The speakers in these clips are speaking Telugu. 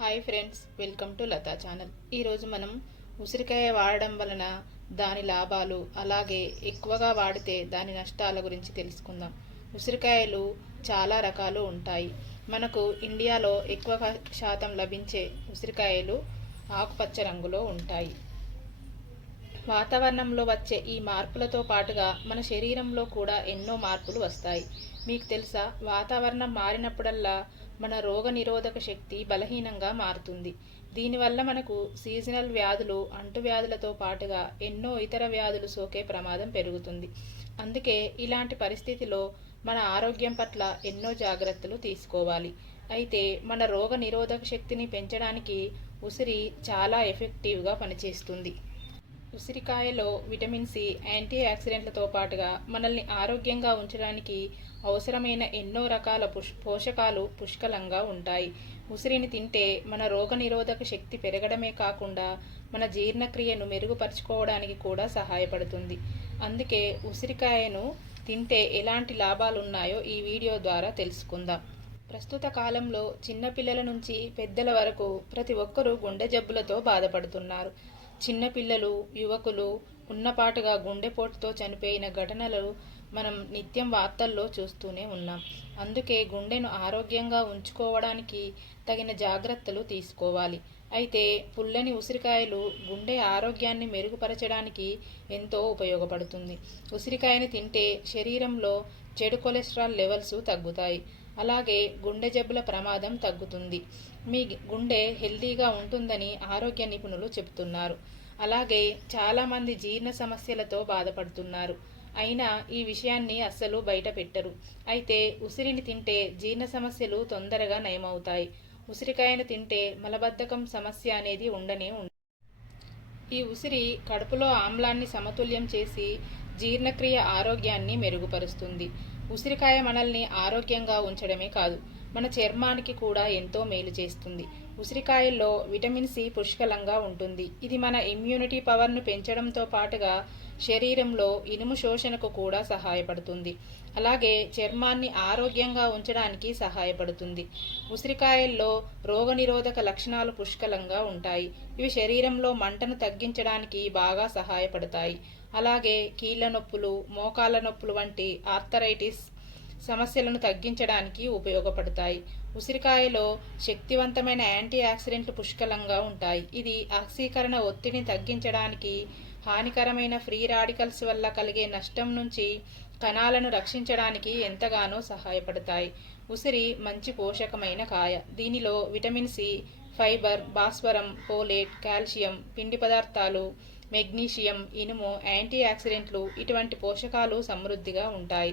Hi friends welcome to Latha channel. ఈరోజు మనం ఉసిరికాయ వాడడం వలన దాని లాభాలు అలాగే ఎక్కువగా వాడితే దాని నష్టాల గురించి తెలుసుకుందాం. ఉసిరికాయలు చాలా రకాలు ఉంటాయి. మనకు ఇండియాలో ఎక్కువ శాతం లభించే ఉసిరికాయలు ఆకుపచ్చ రంగులో ఉంటాయి. వాతావరణంలో వచ్చే ఈ మార్పులతో పాటుగా మన శరీరంలో కూడా ఎన్నో మార్పులు వస్తాయి. మీకు తెలుసా? వాతావరణం మారినప్పుడల్లా మన రోగ నిరోధక శక్తి బలహీనంగా మారుతుంది. దీనివల్ల మనకు సీజనల్ వ్యాధులు అంటువ్యాధులతో పాటుగా ఎన్నో ఇతర వ్యాధులు సోకే ప్రమాదం పెరుగుతుంది. అందుకే ఇలాంటి పరిస్థితిలో మన ఆరోగ్యం పట్ల ఎన్నో జాగ్రత్తలు తీసుకోవాలి. అయితే మన రోగ నిరోధక శక్తిని పెంచడానికి ఉసిరి చాలా ఎఫెక్టివ్గా పనిచేస్తుంది. ఉసిరికాయలో విటమిన్ సి యాంటీ ఆక్సిడెంట్లతో పాటుగా మనల్ని ఆరోగ్యంగా ఉంచడానికి అవసరమైన ఎన్నో రకాల పుష్ పోషకాలు పుష్కలంగా ఉంటాయి. ఉసిరిని తింటే మన రోగనిరోధక శక్తి పెరగడమే కాకుండా మన జీర్ణక్రియను మెరుగుపరుచుకోవడానికి కూడా సహాయపడుతుంది. అందుకే ఉసిరికాయను తింటే ఎలాంటి లాభాలు ఉన్నాయో ఈ వీడియో ద్వారా తెలుసుకుందాం. ప్రస్తుత కాలంలో చిన్నపిల్లల నుంచి పెద్దల వరకు ప్రతి ఒక్కరూ గుండె జబ్బులతో బాధపడుతున్నారు. చిన్నపిల్లలు యువకులు ఉన్నపాటుగా గుండెపోటుతో చనిపోయిన ఘటనలు మనం నిత్యం వార్తల్లో చూస్తూనే ఉన్నాం. అందుకే గుండెను ఆరోగ్యంగా ఉంచుకోవడానికి తగిన జాగ్రత్తలు తీసుకోవాలి. అయితే పుల్లని ఉసిరికాయలు గుండె ఆరోగ్యాన్ని మెరుగుపరచడానికి ఎంతో ఉపయోగపడుతుంది. ఉసిరికాయని తింటే శరీరంలో చెడు కొలెస్ట్రాల్ లెవెల్స్ తగ్గుతాయి. అలాగే గుండె జబ్బుల ప్రమాదం తగ్గుతుంది. మీ గుండె హెల్తీగా ఉంటుందని ఆరోగ్య నిపుణులు చెబుతున్నారు. అలాగే చాలామంది జీర్ణ సమస్యలతో బాధపడుతున్నారు. అయినా ఈ విషయాన్ని అస్సలు బయట పెట్టరు అయితే ఉసిరిని తింటే జీర్ణ సమస్యలు తొందరగా నయమవుతాయి. ఉసిరికాయను తింటే మలబద్ధకం సమస్య అనేది ఉండనే ఉండదు ఈ ఉసిరి కడుపులో ఆమ్లాన్ని సమతుల్యం చేసి జీర్ణక్రియ ఆరోగ్యాన్ని మెరుగుపరుస్తుంది. ఉసిరికాయ మనల్ని ఆరోగ్యంగా ఉంచడమే కాదు మన చర్మానికి కూడా ఎంతో మేలు చేస్తుంది. ఉసిరికాయల్లో విటమిన్ సి పుష్కలంగా ఉంటుంది. ఇది మన ఇమ్యూనిటీ పవర్ను పెంచడంతో పాటుగా శరీరంలో ఇనుము శోషణకు కూడా సహాయపడుతుంది. అలాగే చర్మాన్ని ఆరోగ్యంగా ఉంచడానికి సహాయపడుతుంది. ఉసిరికాయల్లో రోగనిరోధక లక్షణాలు పుష్కలంగా ఉంటాయి. ఇవి శరీరంలో మంటను తగ్గించడానికి బాగా సహాయపడతాయి. అలాగే కీళ్ళ నొప్పులు మోకాళ్ళ నొప్పులు వంటి ఆర్థరైటిస్ సమస్యలను తగ్గించడానికి ఉపయోగపడతాయి. ఉసిరికాయలో శక్తివంతమైన యాంటీ ఆక్సిడెంట్లు పుష్కలంగా ఉంటాయి. ఇది ఆక్సీకరణ ఒత్తిడిని తగ్గించడానికి హానికరమైన ఫ్రీ రాడికల్స్ వల్ల కలిగే నష్టం నుంచి కణాలను రక్షించడానికి ఎంతగానో సహాయపడతాయి. ఉసిరి మంచి పోషకమైన కాయ. దీనిలో విటమిన్ సి ఫైబర్ భాస్వరం పోలేట్ కాల్షియం పిండి పదార్థాలు మెగ్నీషియం ఇనుము యాంటీ ఆక్సిడెంట్లు ఇటువంటి పోషకాలు సమృద్ధిగా ఉంటాయి.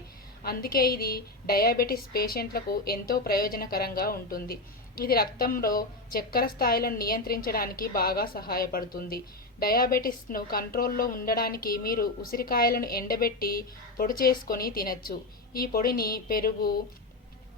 అందుకే ఇది డయాబెటిస్ పేషెంట్లకు ఎంతో ప్రయోజనకరంగా ఉంటుంది. ఇది రక్తంలో చక్కెర స్థాయిలను నియంత్రించడానికి బాగా సహాయపడుతుంది. డయాబెటిస్ను కంట్రోల్లో ఉండడానికి మీరు ఉసిరికాయలను ఎండబెట్టి పొడి చేసుకొని తినచ్చు. ఈ పొడిని పెరుగు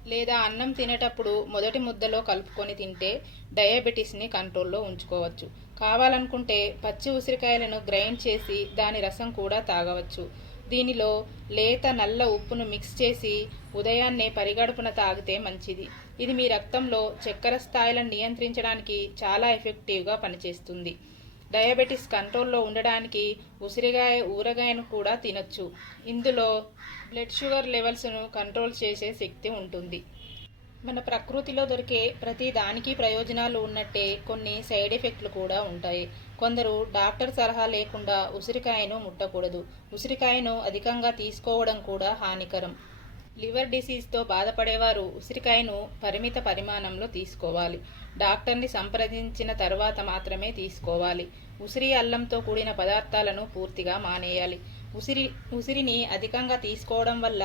లేదా అన్నం తినేటప్పుడు మొదటి ముద్దలో కలుపుకొని తింటే డయాబెటీస్ని కంట్రోల్లో ఉంచుకోవచ్చు. కావాలనుకుంటే పచ్చి ఉసిరికాయలను గ్రైండ్ చేసి దాని రసం కూడా తాగవచ్చు. దీనిలో లేత నల్ల ఉప్పును మిక్స్ చేసి ఉదయాన్నే పరిగడుపున తాగితే మంచిది. ఇది మీ రక్తంలో చక్కెర స్థాయిలను నియంత్రించడానికి చాలా ఎఫెక్టివ్గా పనిచేస్తుంది. డయాబెటీస్ కంట్రోల్లో ఉండడానికి ఉసిరిగాయ ఊరగాయను కూడా తినొచ్చు. ఇందులో బ్లడ్ షుగర్ లెవెల్స్ను కంట్రోల్ చేసే శక్తి ఉంటుంది. మన ప్రకృతిలో దొరికే ప్రతి దానికి ప్రయోజనాలు ఉన్నట్టే కొన్ని సైడ్ ఎఫెక్ట్లు కూడా ఉంటాయి. కొందరు డాక్టర్ సలహా లేకుండా ఉసిరికాయను ముట్టకూడదు. ఉసిరికాయను అధికంగా తీసుకోవడం కూడా హానికరం. లివర్ డిసీజ్తో బాధపడేవారు ఉసిరికాయను పరిమిత పరిమాణంలో తీసుకోవాలి. డాక్టర్ని సంప్రదించిన తర్వాత మాత్రమే తీసుకోవాలి. ఉసిరి అల్లంతో కూడిన పదార్థాలను పూర్తిగా మానేయాలి. ఉసిరి ఉసిరిని అధికంగా తీసుకోవడం వల్ల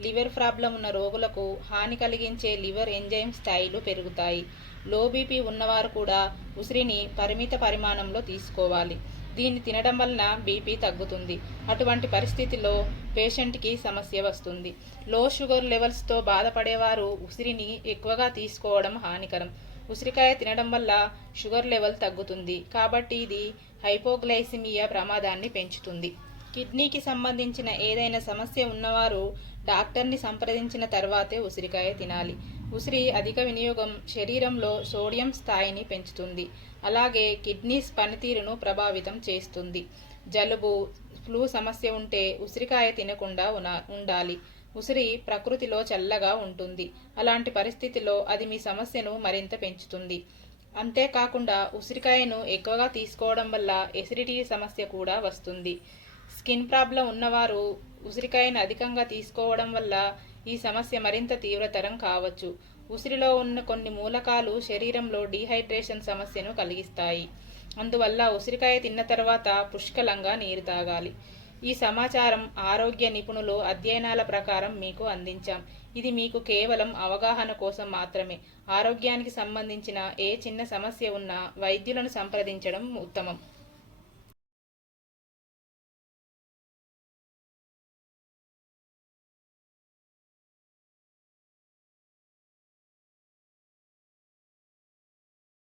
లివర్ ప్రాబ్లం ఉన్న రోగులకు హాని కలిగించే లివర్ ఎంజైమ్ స్థాయిలు పెరుగుతాయి. లో బీపీ ఉన్నవారు కూడా ఉసిరిని పరిమిత పరిమాణంలో తీసుకోవాలి. దీన్ని తినడం వలన బీపీ తగ్గుతుంది. అటువంటి పరిస్థితిలో పేషెంట్కి సమస్య వస్తుంది. లో షుగర్ లెవెల్స్తో బాధపడేవారు ఉసిరిని ఎక్కువగా తీసుకోవడం హానికరం. ఉసిరికాయ తినడం వల్ల షుగర్ లెవెల్ తగ్గుతుంది. కాబట్టి ఇది హైపోగ్లైసిమియా ప్రమాదాన్ని పెంచుతుంది. కిడ్నీకి సంబంధించిన ఏదైనా సమస్య ఉన్నవారు డాక్టర్ని సంప్రదించిన తర్వాతే ఉసిరికాయ తినాలి. ఉసిరి అధిక వినియోగం శరీరంలో సోడియం స్థాయిని పెంచుతుంది. అలాగే కిడ్నీస్ పనితీరును ప్రభావితం చేస్తుంది. జలుబు ఫ్లూ సమస్య ఉంటే ఉసిరికాయ తినకుండా ఉండాలి. ఉసిరి ప్రకృతిలో చల్లగా ఉంటుంది. అలాంటి పరిస్థితిలో అది మీ సమస్యను మరింత పెంచుతుంది. అంతేకాకుండా ఉసిరికాయను ఎక్కువగా తీసుకోవడం వల్ల ఎసిడిటీ సమస్య కూడా వస్తుంది. స్కిన్ ప్రాబ్లం ఉన్నవారు ఉసిరికాయను అధికంగా తీసుకోవడం వల్ల ఈ సమస్య మరింత తీవ్రతరం కావచ్చు. ఉసిరిలో ఉన్న కొన్ని మూలకాలు శరీరంలో డీహైడ్రేషన్ సమస్యను కలిగిస్తాయి. అందువల్ల ఉసిరికాయ తిన్న తర్వాత పుష్కలంగా నీరు తాగాలి. ఈ సమాచారం ఆరోగ్య నిపుణులు అధ్యయనాల ప్రకారం మీకు అందించాం. ఇది మీకు కేవలం అవగాహన కోసం మాత్రమే. ఆరోగ్యానికి సంబంధించిన ఏ చిన్న సమస్య ఉన్నా వైద్యులను సంప్రదించడం ఉత్తమం.